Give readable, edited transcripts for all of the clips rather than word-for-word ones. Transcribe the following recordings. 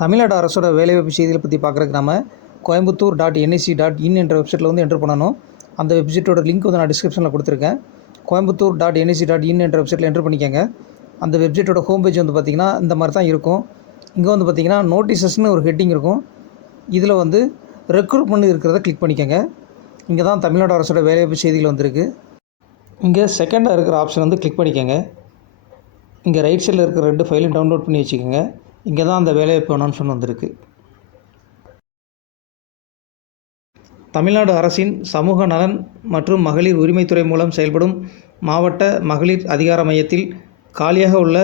தமிழ்நாடு அரசோட வேலைவாய்ப்பு செய்திகளை பற்றி பார்க்குறதுக்கு நம்ம coimbatore.nic.in என்ற வெப்சைட்டில் வந்து என்ட்ரு பண்ணணும். அந்த வெப்சைட்டோட லிங்க் வந்து நான் டிஸ்கிரிப்ஷனில் கொடுத்துருக்கேன். coimbatore.nic.in என்ற வெப்சைட்டில் என்ட்ரு பண்ணிக்கோங்க. அந்த வெப்சைட்டோட ஹோம் பேஜ் வந்து பார்த்திங்கன்னா இந்த மாதிரி தான் இருக்கும். இங்கே வந்து பார்த்திங்கன்னா நோட்டீசஸ்னு ஒரு ஹெட்டிங் இருக்கும். இதில் வந்து ரெக்ரூட்மெண்ட் இருக்கிறத கிளிக் பண்ணிக்கோங்க. இங்கே தான் தமிழ்நாடு அரசோட வேலைவாய்ப்பு செய்திகள் வந்திருக்கு. இங்கே செகண்டாக இருக்கிற ஆப்ஷன் வந்து கிளிக் பண்ணிக்கோங்க. இங்கே ரைட் சைடில் இருக்கிற 2 ஃபைலையும் டவுன்லோட் பண்ணி வச்சுக்கோங்க. இங்கே தான் அந்த வேலைவாய்ப்பு அனௌன்ஸ்மெண்ட் வந்திருக்கு. தமிழ்நாடு அரசின் சமூக நலன் மற்றும் மகளிர் உரிமைத்துறை மூலம் செயல்படும் மாவட்ட மகளிர் அதிகார மையத்தில் காலியாக உள்ள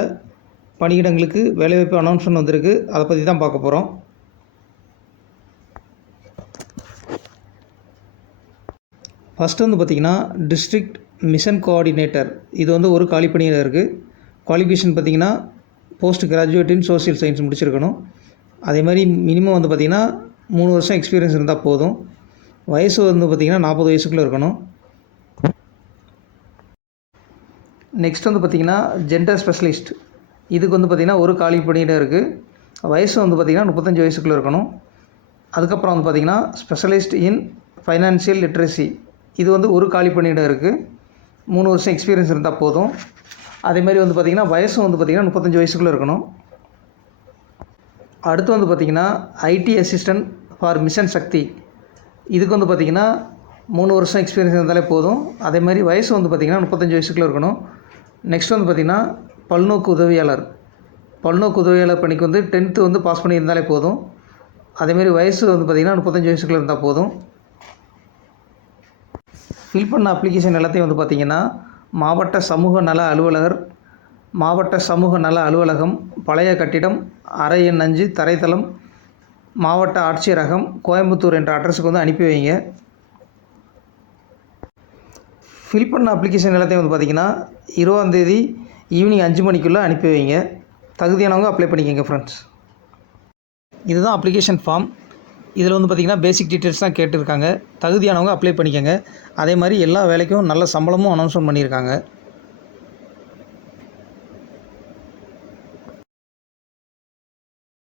பணியிடங்களுக்கு வேலைவாய்ப்பு அனௌன்ஸ்மெண்ட் வந்திருக்கு. அதை பற்றி தான் பார்க்க போகிறோம். ஃபஸ்ட்டு வந்து பார்த்திங்கன்னா டிஸ்ட்ரிக்ட் மிஷன் கோஆர்டினேட்டர், இது வந்து ஒரு காலி பணியில் இருக்குது. குவாலிஃபிகேஷன் பார்த்திங்கன்னா post graduate in social science முடிச்சிருக்கணும். அதே மாதிரி மினிமம் வந்து பார்த்திங்கன்னா 3 வருஷம் எக்ஸ்பீரியன்ஸ் இருந்தால் போதும். வயசு வந்து பார்த்திங்கன்னா 40 வயசுக்குள்ளே இருக்கணும். நெக்ஸ்ட் வந்து பார்த்திங்கன்னா ஜெண்டர் ஸ்பெஷலிஸ்ட், இதுக்கு வந்து பார்த்திங்கன்னா ஒரு காலி பணியில் இருக்குது. வயசு வந்து பார்த்திங்கன்னா 35 வயசுக்குள்ளே இருக்கணும். அதுக்கப்புறம் வந்து பார்த்திங்கன்னா ஸ்பெஷலிஸ்ட் இன் ஃபைனான்சியல் லிட்ரஸி, இது வந்து ஒரு காலி பணியிடம் இருக்குது. 3 வருஷம் எக்ஸ்பீரியன்ஸ் இருந்தால் போதும். அதேமாதிரி வந்து பார்த்திங்கன்னா வயசு வந்து பார்த்திங்கன்னா 35 வயசுக்குள்ளே இருக்கணும். அடுத்து வந்து பார்த்திங்கன்னா ஐடி அசிஸ்டன்ட் ஃபார் மிஷன் சக்தி, இதுக்கு வந்து பார்த்திங்கன்னா 3 வருஷம் எக்ஸ்பீரியன்ஸ் இருந்தாலே போதும். அதேமாதிரி வயசு வந்து பார்த்திங்கன்னா 35 வயசுக்குள்ளே இருக்கணும். நெக்ஸ்ட் வந்து பார்த்திங்கன்னா பல்நோக்கு உதவியாளர் பணிக்கு வந்து 10th வந்து பாஸ் பண்ணியிருந்தாலே போதும். அதேமாதிரி வயசு வந்து பார்த்திங்கன்னா 35 வயசுக்குள்ளே இருந்தால் போதும். ஃபில் பண்ண அப்ளிகேஷன் எல்லாத்தையும் வந்து பார்த்திங்கன்னா மாவட்ட சமூக நல அலுவலகர், மாவட்ட சமூக நல அலுவலகம், பழைய கட்டிடம், அறை எண் 5, தரைத்தளம், மாவட்ட ஆட்சியரகம், கோயம்புத்தூர் என்ற அட்ரஸுக்கு வந்து அனுப்பி வைங்க. ஃபில் பண்ண அப்ளிகேஷன் எல்லாத்தையும் வந்து பார்த்திங்கன்னா 20ஆம் தேதி ஈவினிங் 5 மணிக்குள்ளே அனுப்பி வைங்க. தகுதியானவங்க அப்ளை பண்ணிக்கோங்க ஃப்ரெண்ட்ஸ். இதுதான் அப்ளிகேஷன் ஃபார்ம். இதில் வந்து பார்த்திங்கன்னா பேசிக் டீட்டெயில்ஸ் தான் கேட்டிருக்காங்க. தகுதியானவங்க அப்ளை பண்ணிக்கோங்க. அதே மாதிரி எல்லா வேலைக்கும் நல்ல சம்பளமும் அனௌன்ஸ்மெண்ட் பண்ணியிருக்காங்க.